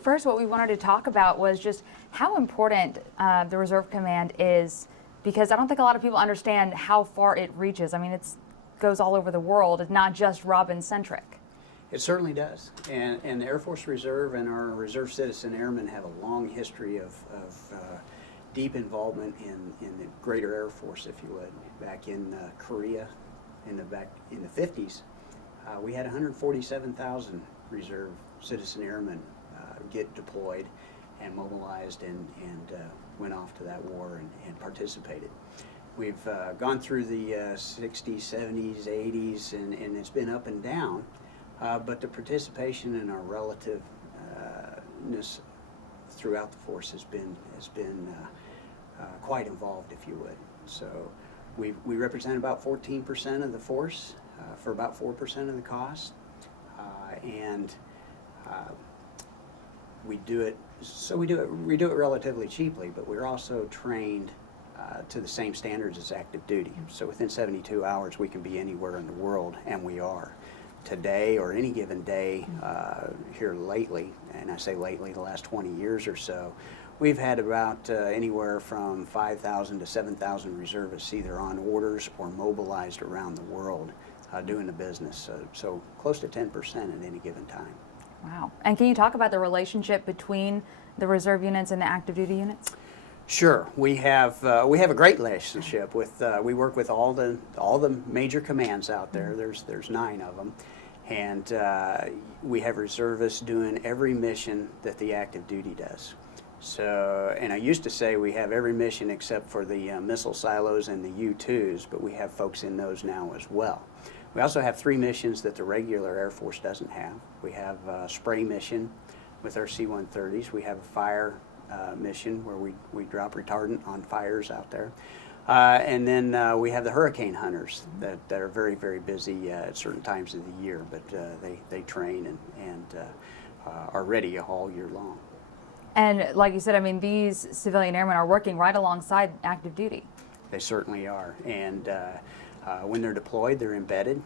think first what we wanted to talk about was just how important the Reserve Command is, because I don't think a lot of people understand how far it reaches. I mean, it goes all over the world. It's not just Robins-centric. It certainly does. And the Air Force Reserve and our Reserve Citizen Airmen have a long history of deep involvement in the greater Air Force, if you would. Back in Korea, in the 50s, we had 147,000 Reserve Citizen Airmen get deployed and mobilized and went off to that war and participated. We've gone through the 60s, 70s, 80s, and it's been up and down, but the participation and our relativeness throughout the force has been quite involved, if you would. So we represent about 14% of the force for about 4% of the cost, and we do it relatively cheaply, but we're also trained to the same standards as active duty. So within 72 hours we can be anywhere in the world, and we are. Today or any given day here lately, and I say lately, the last 20 years or so, we've had about anywhere from 5,000 to 7,000 reservists either on orders or mobilized around the world doing the business. So close to 10% at any given time. Wow. And can you talk about the relationship between the reserve units and the active duty units? Sure. We have a great relationship with. We work with all the major commands out there. There's 9 of them, and we have reservists doing every mission that the active duty does. So, and I used to say we have every mission except for the missile silos and the U-2s, but we have folks in those now as well. We also have 3 missions that the regular Air Force doesn't have. We have a spray mission with our C-130s. We have a fire mission where we drop retardant on fires out there. And then we have the hurricane hunters that are very, very busy at certain times of the year, but they train and are ready all year long. And like you said, I mean, these civilian airmen are working right alongside active duty. They certainly are. And when they're deployed, they're embedded.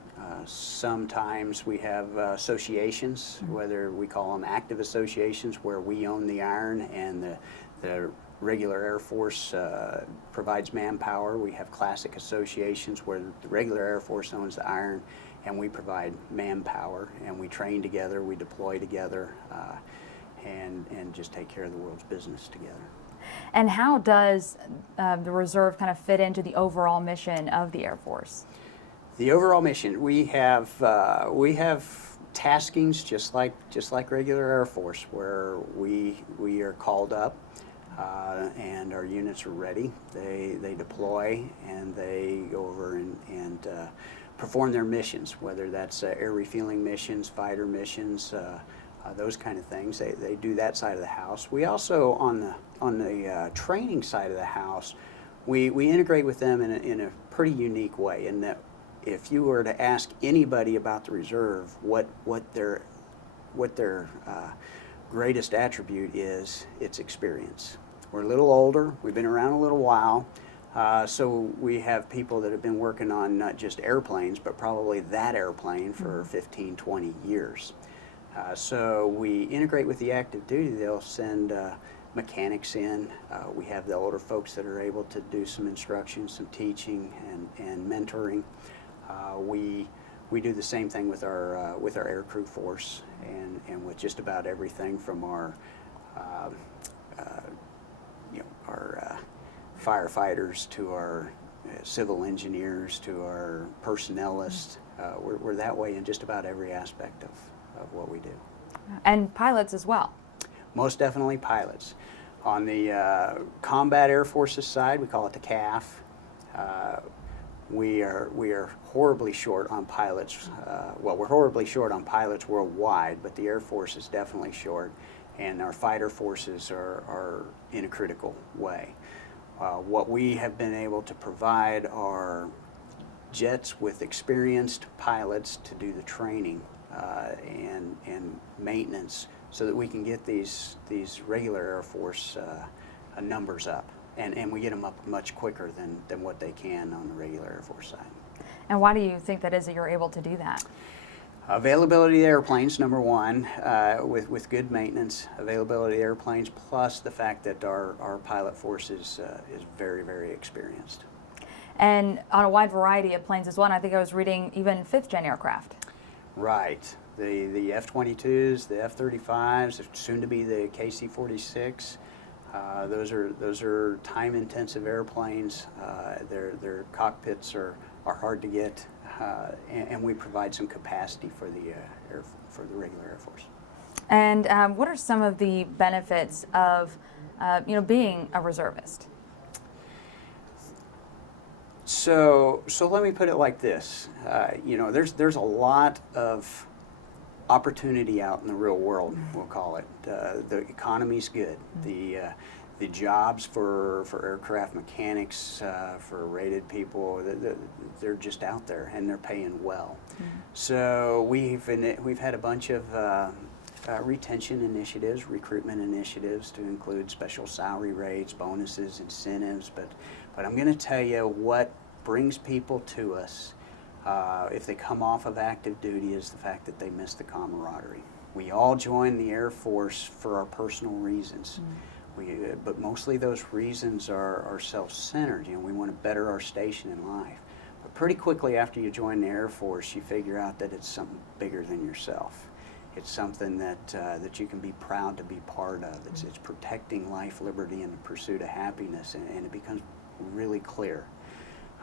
Sometimes we have associations, whether we call them active associations, where we own the iron and the regular Air Force provides manpower. We have classic associations where the regular Air Force owns the iron and we provide manpower, and we train together, we deploy together, and just take care of the world's business together. And how does the reserve kind of fit into the overall mission of the Air Force? The overall mission, we have taskings just like regular Air Force, where we are called up and our units are ready. They deploy and they go over and perform their missions, whether that's air refueling missions, fighter missions, those kind of things. They do that side of the house. We also, on the training side of the house, we integrate with them in a pretty unique way, in that if you were to ask anybody about the reserve what their greatest attribute is, it's experience. We're a little older, we've been around a little while, so we have people that have been working on not just airplanes, but probably that airplane for 15, 20 years. So we integrate with the active duty. They'll send mechanics in. We have the older folks that are able to do some instruction, some teaching, and mentoring. We do the same thing with our aircrew force, and with just about everything from our firefighters to our civil engineers to our personnelists. We're that way in just about every aspect of what we do. And pilots as well. Most definitely pilots. On the Combat Air Forces side, we call it the CAF. We are horribly short on pilots. Well, we're horribly short on pilots worldwide, but the Air Force is definitely short, and our fighter forces are in a critical way. What we have been able to provide are jets with experienced pilots to do the training and maintenance, so that we can get these regular Air Force numbers up, and we get them up much quicker than what they can on the regular Air Force side. And why do you think that is that you're able to do that? Availability of the airplanes, number one, with good maintenance, availability of the airplanes, plus the fact that our pilot force is very, very experienced. And on a wide variety of planes as well, and I think I was reading even 5th-gen aircraft. Right. The F-22s, the F-35s, soon to be the KC-46. Those are time-intensive airplanes. Their cockpits are hard to get, and we provide some capacity for the regular Air Force. And what are some of the benefits of being a reservist? So let me put it like this. There's a lot of opportunity out in the real world, we'll call it. The economy's good. The jobs for aircraft mechanics, for rated people, they're just out there and they're paying well. So we've had a bunch of retention initiatives, recruitment initiatives to include special salary rates, bonuses, incentives. But I'm going to tell you what brings people to us if they come off of active duty is the fact that they miss the camaraderie. We all join the Air Force for our personal reasons. But mostly those reasons are self-centered. We want to better our station in life. But pretty quickly after you join the Air Force, you figure out that it's something bigger than yourself. It's something that you can be proud to be part of. It's protecting life, liberty, and the pursuit of happiness, and it becomes really clear.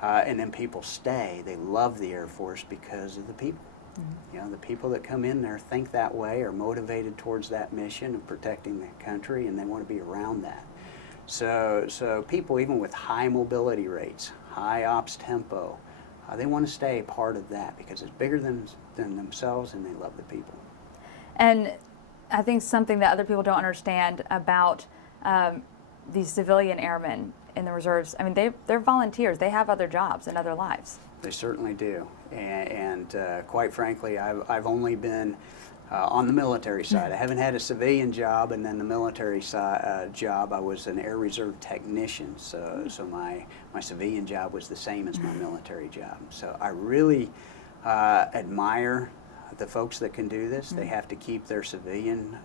And then people stay. They love the Air Force because of the people. The people that come in there think that way, are motivated towards that mission of protecting the country, and they want to be around that. So people, even with high mobility rates, high ops tempo, they want to stay part of that because it's bigger than themselves, and they love the people. And I think something that other people don't understand about these civilian airmen in the reserves, I mean, they're volunteers. They have other jobs and other lives. They certainly do. And quite frankly, I've only been on the military side. I haven't had a civilian job, and then the military job, I was an Air Reserve technician. So my civilian job was the same as my military job. So I really admire the folks that can do this. They have to keep their civilian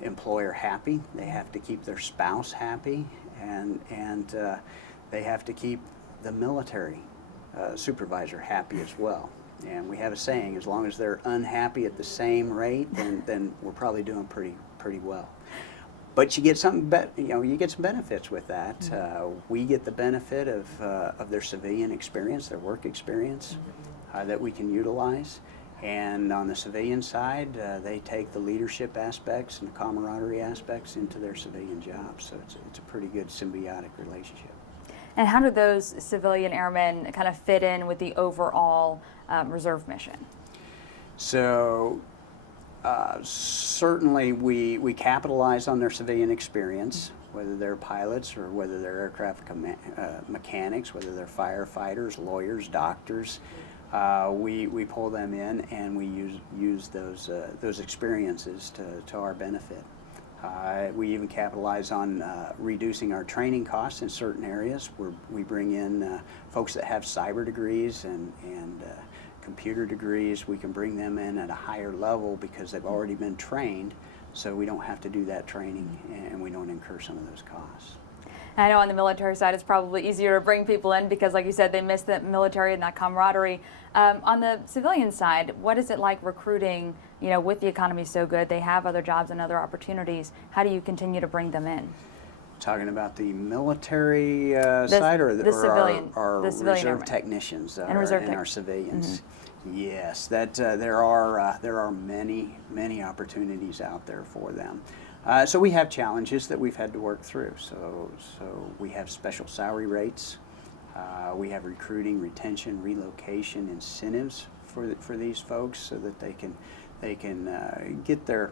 employer happy. They have to keep their spouse happy, and they have to keep the military supervisor happy as well. And we have a saying: as long as they're unhappy at the same rate, then we're probably doing pretty well. But you get something, you get some benefits with that. We get the benefit of their civilian experience, their work experience, that we can utilize. And on the civilian side, they take the leadership aspects and the camaraderie aspects into their civilian jobs. So it's a pretty good symbiotic relationship. And how do those civilian airmen kind of fit in with the overall reserve mission? So certainly we capitalize on their civilian experience, whether they're pilots or whether they're aircraft mechanics, whether they're firefighters, lawyers, doctors. We pull them in, and we use those experiences to our benefit. We even capitalize on reducing our training costs in certain areas. We bring in folks that have cyber degrees and computer degrees. We can bring them in at a higher level because they've already been trained, so we don't have to do that training, and we don't incur some of those costs. I know on the military side it's probably easier to bring people in because, like you said, they miss the military and that camaraderie. On the civilian side, what is it like recruiting, with the economy so good, they have other jobs and other opportunities. How do you continue to bring them in? Talking about the military side or our reserve technicians and our civilians? Yes, there are many opportunities out there for them. So we have challenges that we've had to work through. So we have special salary rates. We have recruiting, retention, relocation incentives for these folks so that they can get their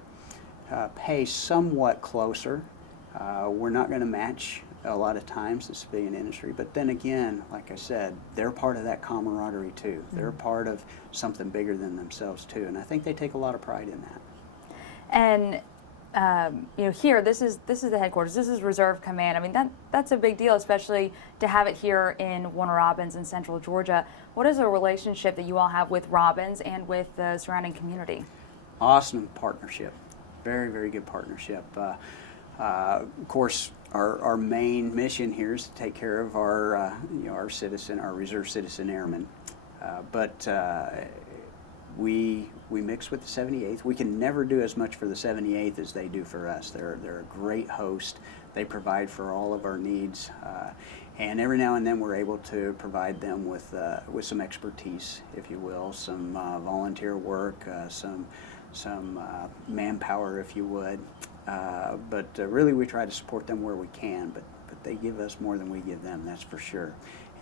pay somewhat closer. We're not going to match a lot of times the civilian industry, but then again, like I said, they're part of that camaraderie too. They're part of something bigger than themselves too, and I think they take a lot of pride in that. And here, this is the headquarters. This is Reserve Command. I mean, that's a big deal, especially to have it here in Warner Robins in Central Georgia. What is a relationship that you all have with Robins and with the surrounding community? Awesome partnership, very, very good partnership. Of course, our main mission here is to take care of our reserve citizen airmen, but we mix with the 78th. We can never do as much for the 78th as they do for us. They're a great host. They provide for all of our needs, and every now and then we're able to provide them with some expertise, if you will, some volunteer work, some manpower, if you would. But really, we try to support them where we can. But they give us more than we give them. That's for sure.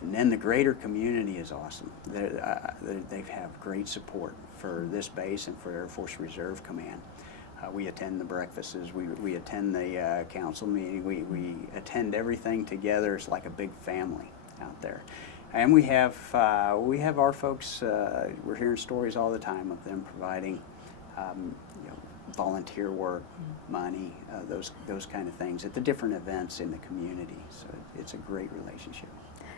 And then the greater community is awesome. They have great support for this base and for Air Force Reserve Command. We attend the breakfasts. We attend the council meeting. We attend everything together. It's like a big family out there. And we have our folks. We're hearing stories all the time of them providing, volunteer work, money, those kind of things at the different events in the community. So it's a great relationship.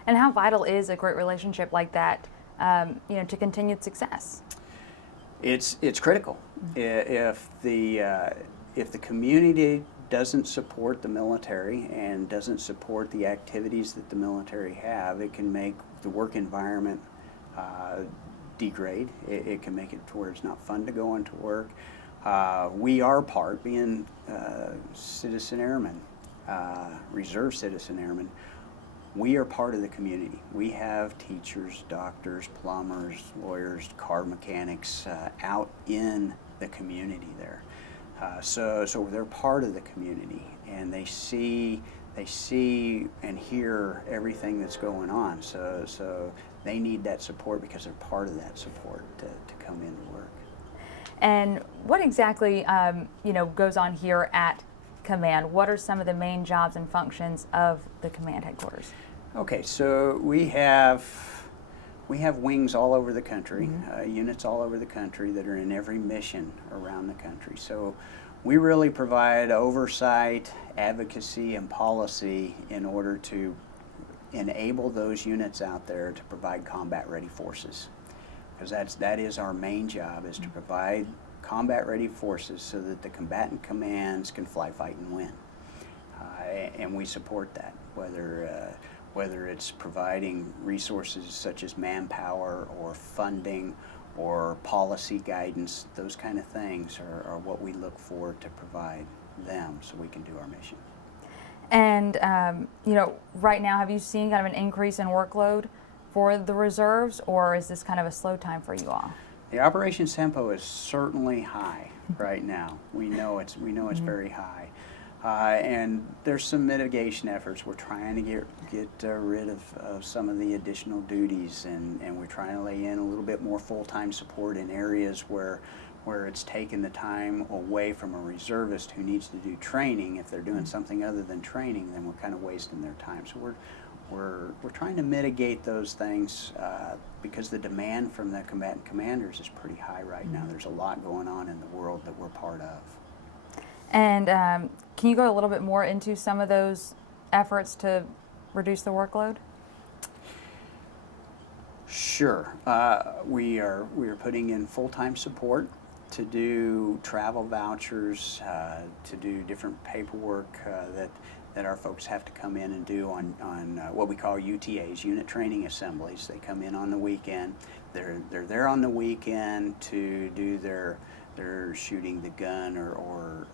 And how vital is a great relationship like that, to continued success? It's critical. If the community doesn't support the military and doesn't support the activities that the military have, it can make the work environment degrade. It can make it to where it's not fun to go into work. We are part, being citizen airmen, reserve citizen airmen, we are part of the community. We have teachers, doctors, plumbers, lawyers, car mechanics out in the community there. So they're part of the community, and they see and hear everything that's going on. So they need that support because they're part of that support to come into work. And what exactly goes on here at Command? What are some of the main jobs and functions of the Command headquarters? Okay, so we have wings all over the country, units all over the country that are in every mission around the country. So we really provide oversight, advocacy, and policy in order to enable those units out there to provide combat-ready forces. Because that is our main job, is to provide combat-ready forces so that the combatant commands can fly, fight, and win. And we support that, whether it's providing resources such as manpower or funding or policy guidance. Those kind of things are what we look for to provide them so we can do our mission. And right now, have you seen kind of an increase in workload for the reserves, or is this kind of a slow time for you all? The operations tempo is certainly high right now. We know it's very high, and there's some mitigation efforts. We're trying to get rid of some of the additional duties, and we're trying to lay in a little bit more full-time support in areas where it's taken the time away from a reservist who needs to do training. If they're doing something other than training, then we're kind of wasting their time. So we're trying to mitigate those things because the demand from the combatant commanders is pretty high right now. There's a lot going on in the world that we're part of. And can you go a little bit more into some of those efforts to reduce the workload? Sure. We are putting in full-time support to do travel vouchers, to do different paperwork that our folks have to come in and do on what we call UTAs, unit training assemblies. They come in on the weekend. They're there on the weekend to do their shooting the gun or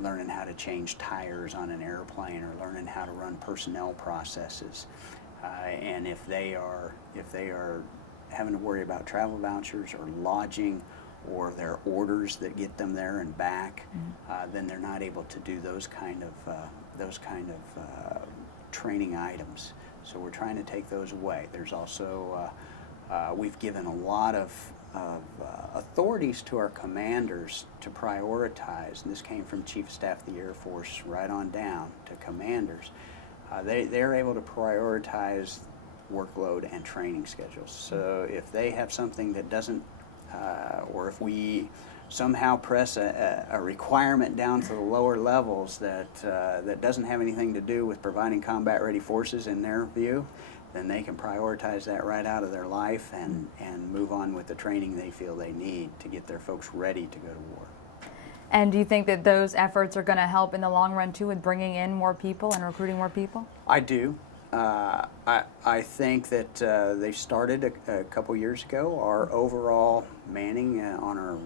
learning how to change tires on an airplane, or learning how to run personnel processes. And if they are having to worry about travel vouchers or lodging or their orders that get them there and back, then they're not able to do those kind of training items. So we're trying to take those away. There's also we've given a lot of authorities to our commanders to prioritize, and this came from Chief of Staff of the Air Force right on down to commanders. They're able to prioritize workload and training schedules. So if they have something that doesn't, or if we somehow press a requirement down to the lower levels that doesn't have anything to do with providing combat-ready forces in their view, then they can prioritize that right out of their life and move on with the training they feel they need to get their folks ready to go to war. And do you think that those efforts are going to help in the long run too with bringing in more people and recruiting more people? I do. I think that they started a couple years ago. Our overall manning on our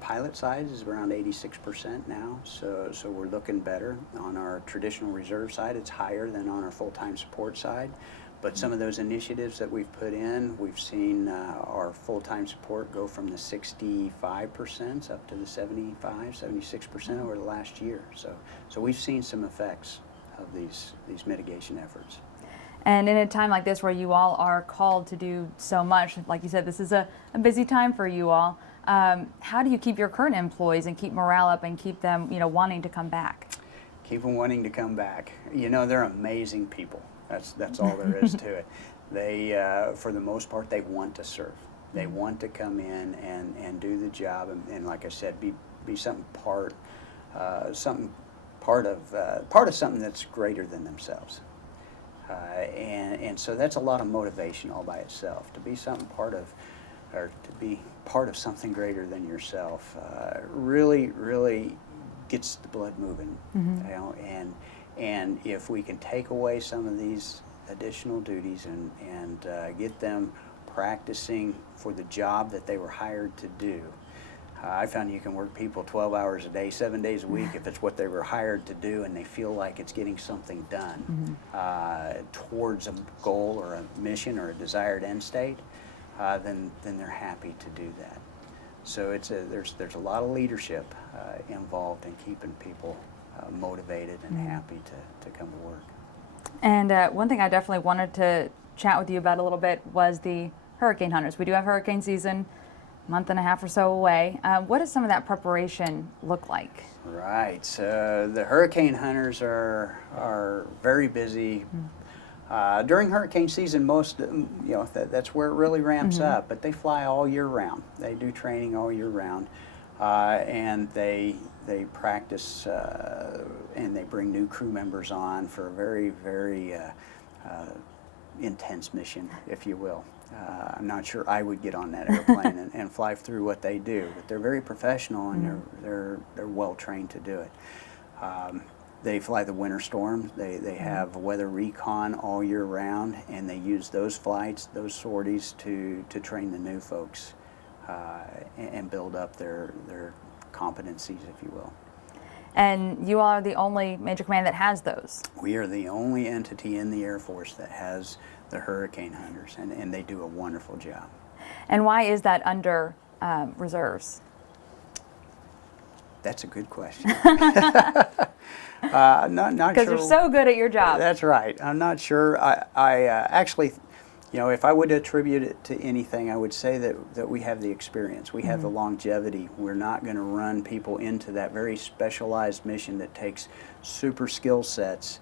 pilot side is around 86% now, so we're looking better. On our traditional reserve side, it's higher than on our full-time support side. But some of those initiatives that we've put in, we've seen our full-time support go from the 65% up to the 76% over the last year. So we've seen some effects of these mitigation efforts. And in a time like this where you all are called to do so much, like you said, this is a busy time for you all. How do you keep your current employees and keep morale up and keep them, wanting to come back? Keep them wanting to come back. They're amazing people. That's all there is to it. They, for the most part, they want to serve. They want to come in and do the job, and like I said, be something part of something that's greater than themselves. And so that's a lot of motivation all by itself. To be part of something greater than yourself really gets the blood moving. And if we can take away some of these additional duties and get them practicing for the job that they were hired to do, I found you can work people 12 hours a day, 7 days a week if it's what they were hired to do and they feel like it's getting something done towards a goal or a mission or a desired end state, then they're happy to do that. So there's a lot of leadership involved in keeping people motivated and happy to come to work. And one thing I definitely wanted to chat with you about a little bit was the hurricane hunters. We do have hurricane season, a month and a half or so away. What does some of that preparation look like? Right. So the hurricane hunters are very busy. During hurricane season, that's where it really ramps up. But they fly all year round. They do training all year round, and they practice and they bring new crew members on for a very, very intense mission, if you will. I'm not sure I would get on that airplane and fly through what they do, but they're very professional and they're well trained to do it. They fly the winter storm. They have weather recon all year round, and they use those flights, those sorties to train the new folks and build up their competencies, if you will. And you all are the only major command that has those? We are the only entity in the Air Force that has the hurricane hunters, and they do a wonderful job. And why is that under reserves? That's a good question. Not sure. Because you're so good at your job. That's right. I'm not sure. I actually, if I would attribute it to anything, I would say that we have the experience. We have the longevity. We're not going to run people into that very specialized mission that takes super skill sets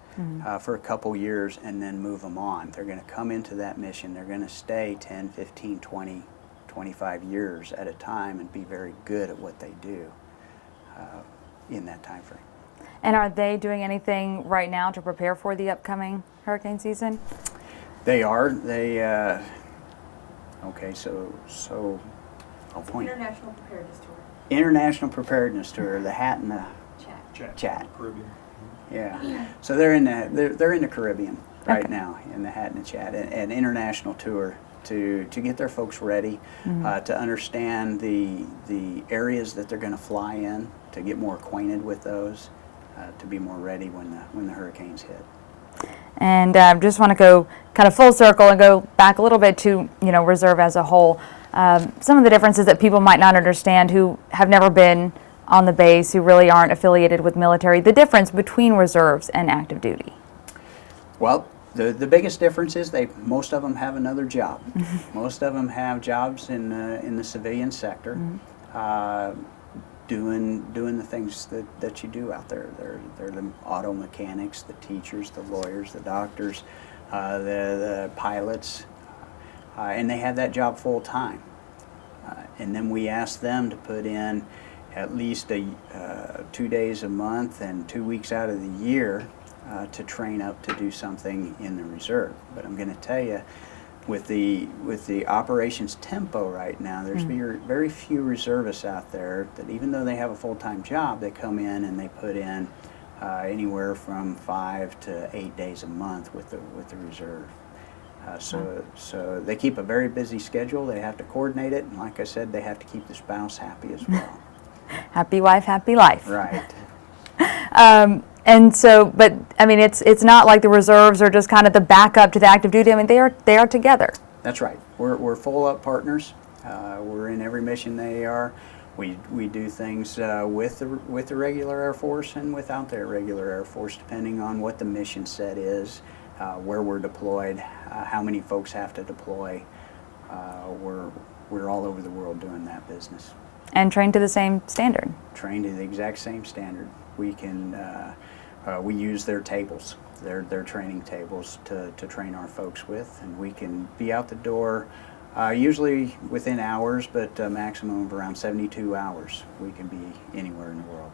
for a couple years and then move them on. They're going to come into that mission. They're going to stay 10, 15, 20, 25 years at a time and be very good at what they do in that time frame. And are they doing anything right now to prepare for the upcoming hurricane season? They are. They okay. So I'll point. International Preparedness Tour. International Preparedness Tour. The hat and the chat. Caribbean. Yeah. So they're in the Caribbean right Okay. now in the hat and the chat, an international tour to get their folks ready to understand the areas that they're going to fly in, to get more acquainted with those, to be more ready when the hurricanes hit. And just want to go kind of full circle and go back a little bit to reserve as a whole. Some of the differences that people might not understand who have never been on the base, who really aren't affiliated with military, the difference between reserves and active duty. Well, the biggest difference is most of them have another job. Most of them have jobs in the civilian sector, doing the things that you do out there. They're the auto mechanics, the teachers, the lawyers, the doctors, the pilots, and they have that job full time. And then we ask them to put in at least 2 days a month and 2 weeks out of the year to train up to do something in the reserve. But I'm going to tell you, with the operations tempo right now, there's very few reservists out there that, even though they have a full-time job, they come in and they put in anywhere from 5 to 8 days a month with the reserve. So they keep a very busy schedule. They have to coordinate it, and like I said, they have to keep the spouse happy as well. Happy wife, happy life. Right. And so, but I mean, it's not like the reserves are just kind of the backup to the active duty. I mean, they are together. That's right. We're full up partners. We're in every mission they are. We do things with the regular Air Force and without their regular Air Force, depending on what the mission set is, where we're deployed, how many folks have to deploy. We're all over the world doing that business. And trained to the same standard. Trained to the exact same standard. We can we use their tables, their training tables to train our folks with, and we can be out the door usually within hours, but a maximum of around 72 hours. We can be anywhere in the world.